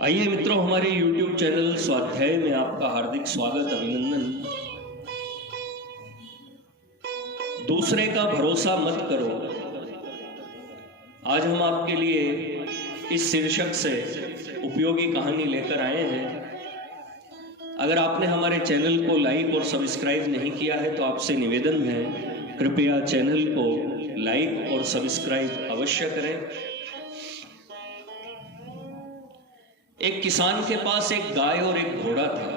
आइए मित्रों, हमारे YouTube चैनल स्वाध्याय में आपका हार्दिक स्वागत, अभिनंदन। दूसरे का भरोसा मत करो। आज हम आपके लिए इस शीर्षक से उपयोगी कहानी लेकर आए हैं। अगर आपने हमारे चैनल को लाइक और सब्सक्राइब नहीं किया है तो आपसे निवेदन है, कृपया चैनल को लाइक और सब्सक्राइब अवश्य करें। एक किसान के पास एक गाय और एक घोड़ा था।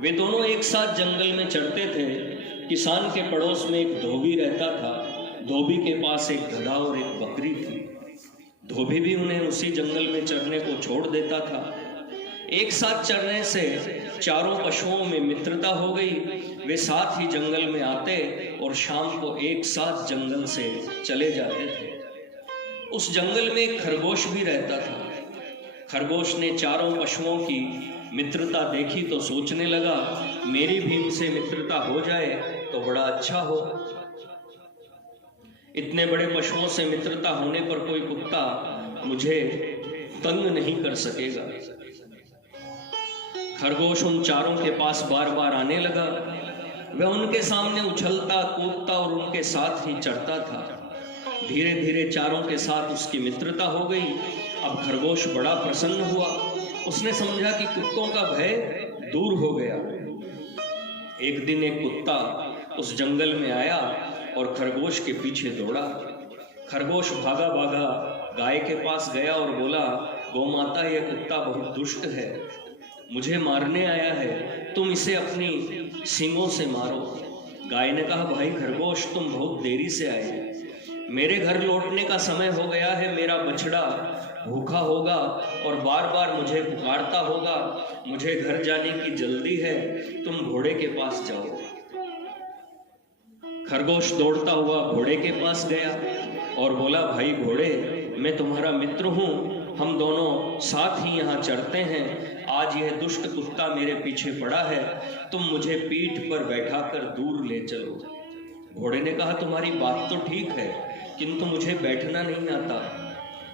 वे दोनों एक साथ जंगल में चरते थे। किसान के पड़ोस में एक धोबी रहता था। धोबी के पास एक गधा और एक बकरी थी। धोबी भी उन्हें उसी जंगल में चरने को छोड़ देता था। एक साथ चरने से चारों पशुओं में मित्रता हो गई। वे साथ ही जंगल में आते और शाम को एक साथ जंगल से चले जाते थे। उस जंगल में एक खरगोश भी रहता था। खरगोश ने चारों पशुओं की मित्रता देखी तो सोचने लगा, मेरी भी इनसे मित्रता हो जाए तो बड़ा अच्छा हो। इतने बड़े पशुओं से मित्रता होने पर कोई कुत्ता मुझे तंग नहीं कर सकेगा। खरगोश उन चारों के पास बार बार आने लगा। वह उनके सामने उछलता कूदता और उनके साथ ही चढ़ता था। धीरे धीरे चारों के साथ उसकी मित्रता हो गई। अब खरगोश बड़ा प्रसन्न हुआ। उसने समझा कि कुत्तों का भय दूर हो गया। एक दिन एक कुत्ता उस जंगल में आया और खरगोश के पीछे दौड़ा। खरगोश भागा भागा गाय के पास गया और बोला, गौमाता, यह कुत्ता बहुत दुष्ट है, मुझे मारने आया है, तुम इसे अपनी सींगों से मारो। गाय ने कहा, भाई खरगोश, तुम बहुत देरी से आए, मेरे घर लौटने का समय हो गया है। मेरा बछड़ा भूखा होगा और बार बार मुझे पुकारता होगा, मुझे घर जाने की जल्दी है, तुम घोड़े के पास जाओ। खरगोश दौड़ता हुआ घोड़े के पास गया और बोला, भाई घोड़े, मैं तुम्हारा मित्र हूं, हम दोनों साथ ही यहाँ चरते हैं। आज यह दुष्ट कुत्ता मेरे पीछे पड़ा है, तुम मुझे पीठ पर बैठाकर दूर ले चलो। घोड़े ने कहा, तुम्हारी बात तो ठीक है, किंतु मुझे बैठना नहीं आता,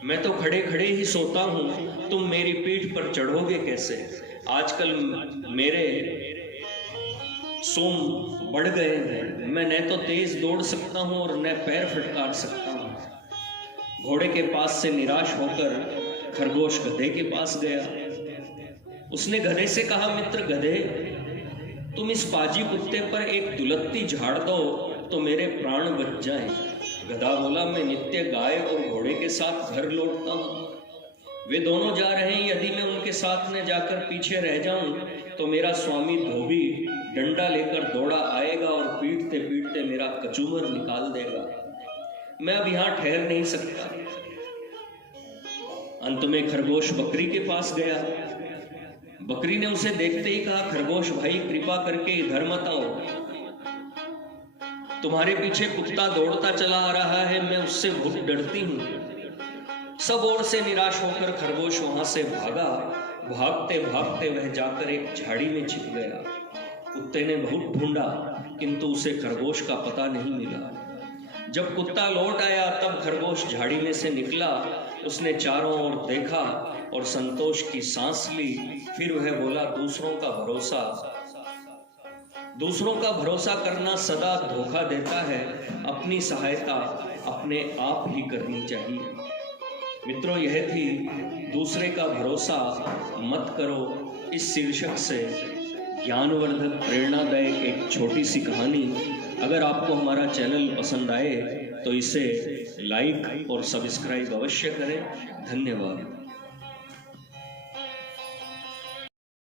मैं तो खड़े खड़े ही सोता हूँ, तुम मेरी पीठ पर चढ़ोगे कैसे? आजकल मेरे सोम बढ़ गए हैं, मैं न तो तेज दौड़ सकता हूँ और न पैर फटकार सकता हूँ। घोड़े के पास से निराश होकर खरगोश गधे के पास गया। उसने गधे से कहा, मित्र गधे, तुम इस पाजी कुत्ते पर एक दुलत्ती झाड़ दो तो मेरे प्राण बच जाएं। गधा बोला, मैं नित्य गाय और घोड़े के साथ घर लौटता हूँ, वे दोनों जा रहे हैं, यदि मैं उनके साथ न जाकर पीछे रह जाऊं तो मेरा स्वामी धोबी डंडा लेकर दौड़ा आएगा और पीटते पीटते मेरा कचूमर निकाल देगा, मैं अब यहाँ ठहर नहीं सकता। अंत में खरगोश बकरी के पास गया। बकरी ने उसे देखते ही कहा, खरगोश भाई, कृपा करके इधर मत आओ, तुम्हारे पीछे कुत्ता दौड़ता चला आ रहा है, मैं उससे बहुत डरती हूं। सब ओर से निराश होकर खरगोश वहां से भागा। भागते भागते वह जाकर एक झाड़ी में छिप गया। कुत्ते ने बहुत ढूंढा किंतु उसे खरगोश का पता नहीं मिला। जब कुत्ता लौट आया तब खरगोश झाड़ी में से निकला। उसने चारों ओर देखा और संतोष की सांस ली। फिर वह बोला, दूसरों का भरोसा करना सदा धोखा देता है, अपनी सहायता अपने आप ही करनी चाहिए। मित्रों, यह थी दूसरे का भरोसा मत करो इस शीर्षक से ज्ञानवर्धक प्रेरणादायक एक छोटी सी कहानी। अगर आपको हमारा चैनल पसंद आए तो इसे लाइक और सब्सक्राइब अवश्य करें। धन्यवाद।